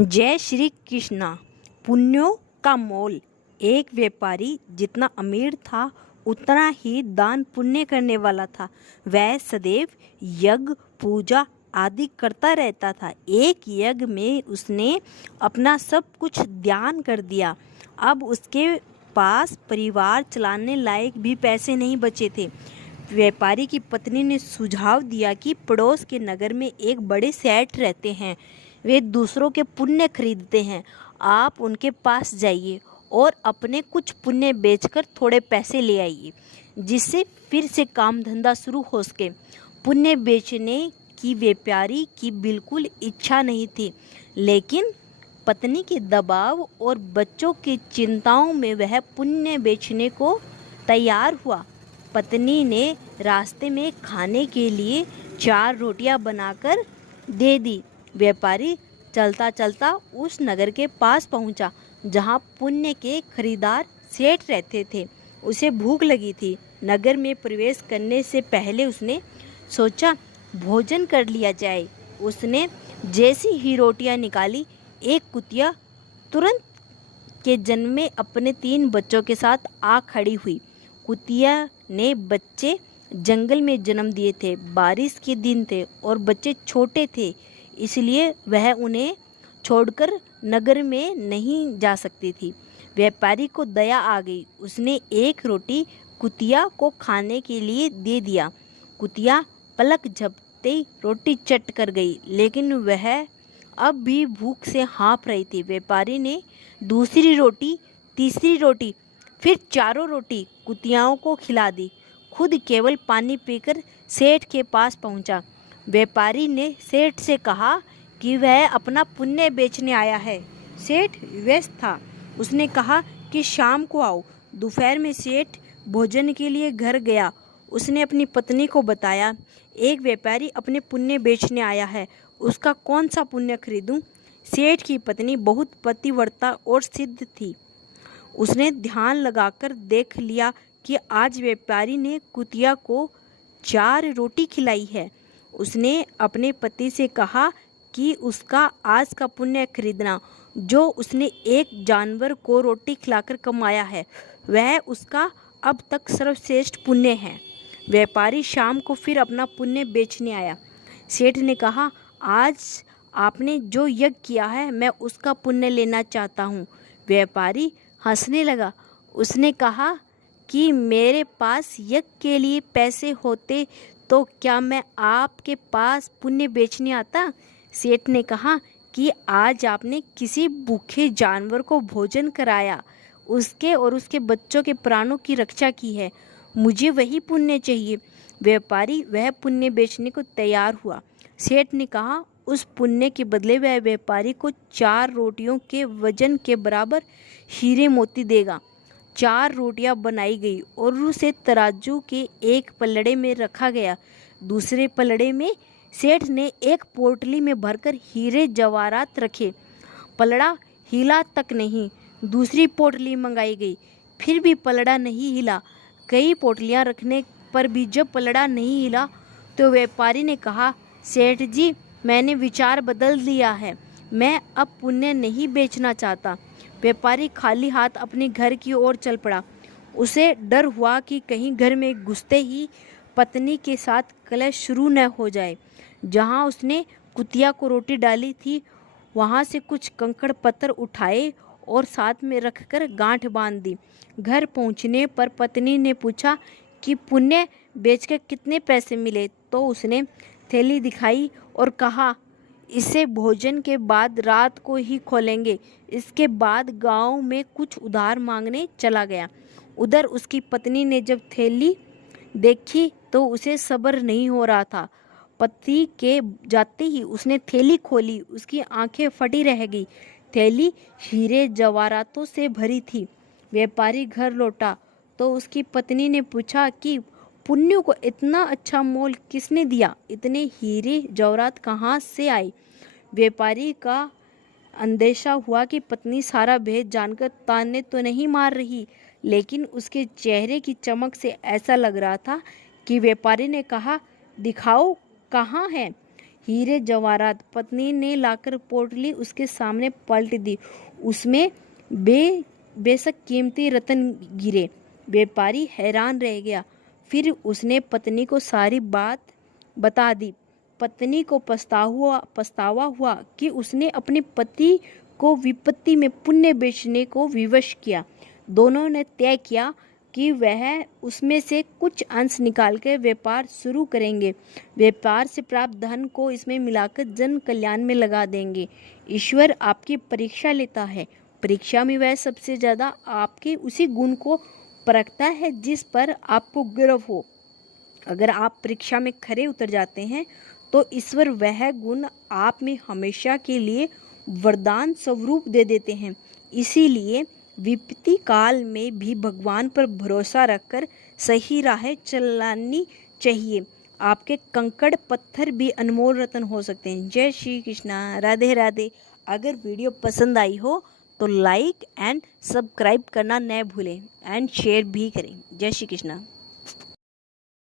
जय श्री कृष्णा। पुण्यों का मोल। एक व्यापारी जितना अमीर था उतना ही दान पुण्य करने वाला था। वह सदैव यज्ञ पूजा आदि करता रहता था। एक यज्ञ में उसने अपना सब कुछ दान कर दिया। अब उसके पास परिवार चलाने लायक भी पैसे नहीं बचे थे। व्यापारी की पत्नी ने सुझाव दिया कि पड़ोस के नगर में एक बड़े सेठ रहते हैं। वे दूसरों के पुण्य खरीदते हैं। आप उनके पास जाइए और अपने कुछ पुण्य बेचकर थोड़े पैसे ले आइए, जिससे फिर से काम धंधा शुरू हो सके। पुण्य बेचने की व्यापारी की बिल्कुल इच्छा नहीं थी, लेकिन पत्नी के दबाव और बच्चों की चिंताओं में वह पुण्य बेचने को तैयार हुआ। पत्नी ने रास्ते में खाने के लिए 4 रोटियां बनाकर दे दी। व्यापारी चलता चलता उस नगर के पास पहुंचा, जहां पुण्य के खरीदार सेठ रहते थे। उसे भूख लगी थी। नगर में प्रवेश करने से पहले उसने सोचा भोजन कर लिया जाए। उसने जैसी ही रोटियां निकाली, एक कुतिया तुरंत के जन्मे अपने 3 बच्चों के साथ आ खड़ी हुई। कुतिया ने बच्चे जंगल में जन्म दिए थे। बारिश के दिन थे और बच्चे छोटे थे, इसलिए वह उन्हें छोड़कर नगर में नहीं जा सकती थी। व्यापारी को दया आ गई। उसने एक रोटी कुतिया को खाने के लिए दे दिया। कुतिया पलक झपकते ही रोटी चट कर गई, लेकिन वह अब भी भूख से हाँफ रही थी। व्यापारी ने दूसरी रोटी, तीसरी रोटी, फिर 4 रोटी कुतियाओं को खिला दी। खुद केवल पानी पीकर सेठ के पास पहुंचा। व्यापारी ने सेठ से कहा कि वह अपना पुण्य बेचने आया है। सेठ व्यस्त था। उसने कहा कि शाम को आओ। दोपहर में सेठ भोजन के लिए घर गया। उसने अपनी पत्नी को बताया, एक व्यापारी अपने पुण्य बेचने आया है, उसका कौन सा पुण्य खरीदूं? सेठ की पत्नी बहुत पतिव्रता और सिद्ध थी। उसने ध्यान लगाकर देख लिया कि आज व्यापारी ने कुतिया को 4 रोटी खिलाई है। उसने अपने पति से कहा कि उसका आज का पुण्य खरीदना, जो उसने एक जानवर को रोटी खिलाकर कमाया है, वह उसका अब तक सर्वश्रेष्ठ पुण्य है। व्यापारी शाम को फिर अपना पुण्य बेचने आया। सेठ ने कहा, आज आपने जो यज्ञ किया है, मैं उसका पुण्य लेना चाहता हूँ। व्यापारी हंसने लगा। उसने कहा कि मेरे पास यज्ञ के लिए पैसे होते तो क्या मैं आपके पास पुण्य बेचने आता? सेठ ने कहा कि आज आपने किसी भूखे जानवर को भोजन कराया, उसके और उसके बच्चों के प्राणों की रक्षा की है, मुझे वही पुण्य चाहिए। व्यापारी वह पुण्य बेचने को तैयार हुआ। सेठ ने कहा उस पुण्य के बदले वह व्यापारी को 4 रोटियों के वजन के बराबर हीरे मोती देगा। 4 रोटियां बनाई गई और उसे तराजू के एक पलड़े में रखा गया। दूसरे पलड़े में सेठ ने एक पोटली में भरकर हीरे जवाहरात रखे। पलड़ा हिला तक नहीं। दूसरी पोटली मंगाई गई, फिर भी पलड़ा नहीं हिला। कई पोटलियां रखने पर भी जब पलड़ा नहीं हिला तो व्यापारी ने कहा, सेठ जी, मैंने विचार बदल दिया है, मैं अब पुण्य नहीं बेचना चाहता। व्यापारी खाली हाथ अपने घर की ओर चल पड़ा। उसे डर हुआ कि कहीं घर में घुसते ही पत्नी के साथ कलह शुरू न हो जाए। जहां उसने कुतिया को रोटी डाली थी, वहां से कुछ कंकड़ पत्थर उठाए और साथ में रखकर गांठ बांध दी। घर पहुंचने पर पत्नी ने पूछा कि पुण्य बेचकर कितने पैसे मिले, तो उसने थैली दिखाई और कहा, इसे भोजन के बाद रात को ही खोलेंगे। इसके बाद गांव में कुछ उधार मांगने चला गया। उधर उसकी पत्नी ने जब थैली देखी तो उसे सब्र नहीं हो रहा था। पति के जाते ही उसने थैली खोली। उसकी आंखें फटी रह गई। थैली हीरे जवाहरातों से भरी थी। व्यापारी घर लौटा तो उसकी पत्नी ने पूछा कि पुण्य को इतना अच्छा मोल किसने दिया? इतने हीरे जवाहरात कहाँ से आए? व्यापारी का अंदेशा हुआ कि पत्नी सारा भेद जानकर ताने तो नहीं मार रही, लेकिन उसके चेहरे की चमक से ऐसा लग रहा था कि व्यापारी ने कहा, दिखाओ कहाँ है? हीरे जवाहरात पत्नी ने लाकर पोटली उसके सामने पलट दी। उसमें बेशक कीमती रत्न गिरे। व्यापारी हैरान रह गया। फिर उसने पत्नी को सारी बात बता दी। पत्नी को पछतावा हुआ कि उसने अपने पति को विपत्ति में पुण्य बेचने को विवश किया। दोनों ने तय किया कि वह उसमें से कुछ अंश निकाल कर व्यापार शुरू करेंगे। व्यापार से प्राप्त धन को इसमें मिलाकर जन कल्याण में लगा देंगे। ईश्वर आपकी परीक्षा लेता है। परीक्षा में वह सबसे ज़्यादा आपके उसी गुण को परखता है जिस पर आपको गर्व हो। अगर आप परीक्षा में खरे उतर जाते हैं तो ईश्वर वह गुण आप में हमेशा के लिए वरदान स्वरूप दे देते हैं। इसीलिए विपत्ति काल में भी भगवान पर भरोसा रखकर सही राह चलानी चाहिए। आपके कंकड़ पत्थर भी अनमोल रत्न हो सकते हैं। जय श्री कृष्णा। राधे राधे। अगर वीडियो पसंद आई हो तो लाइक एंड सब्सक्राइब करना न भूलें एंड शेयर भी करें। जय श्री कृष्णा।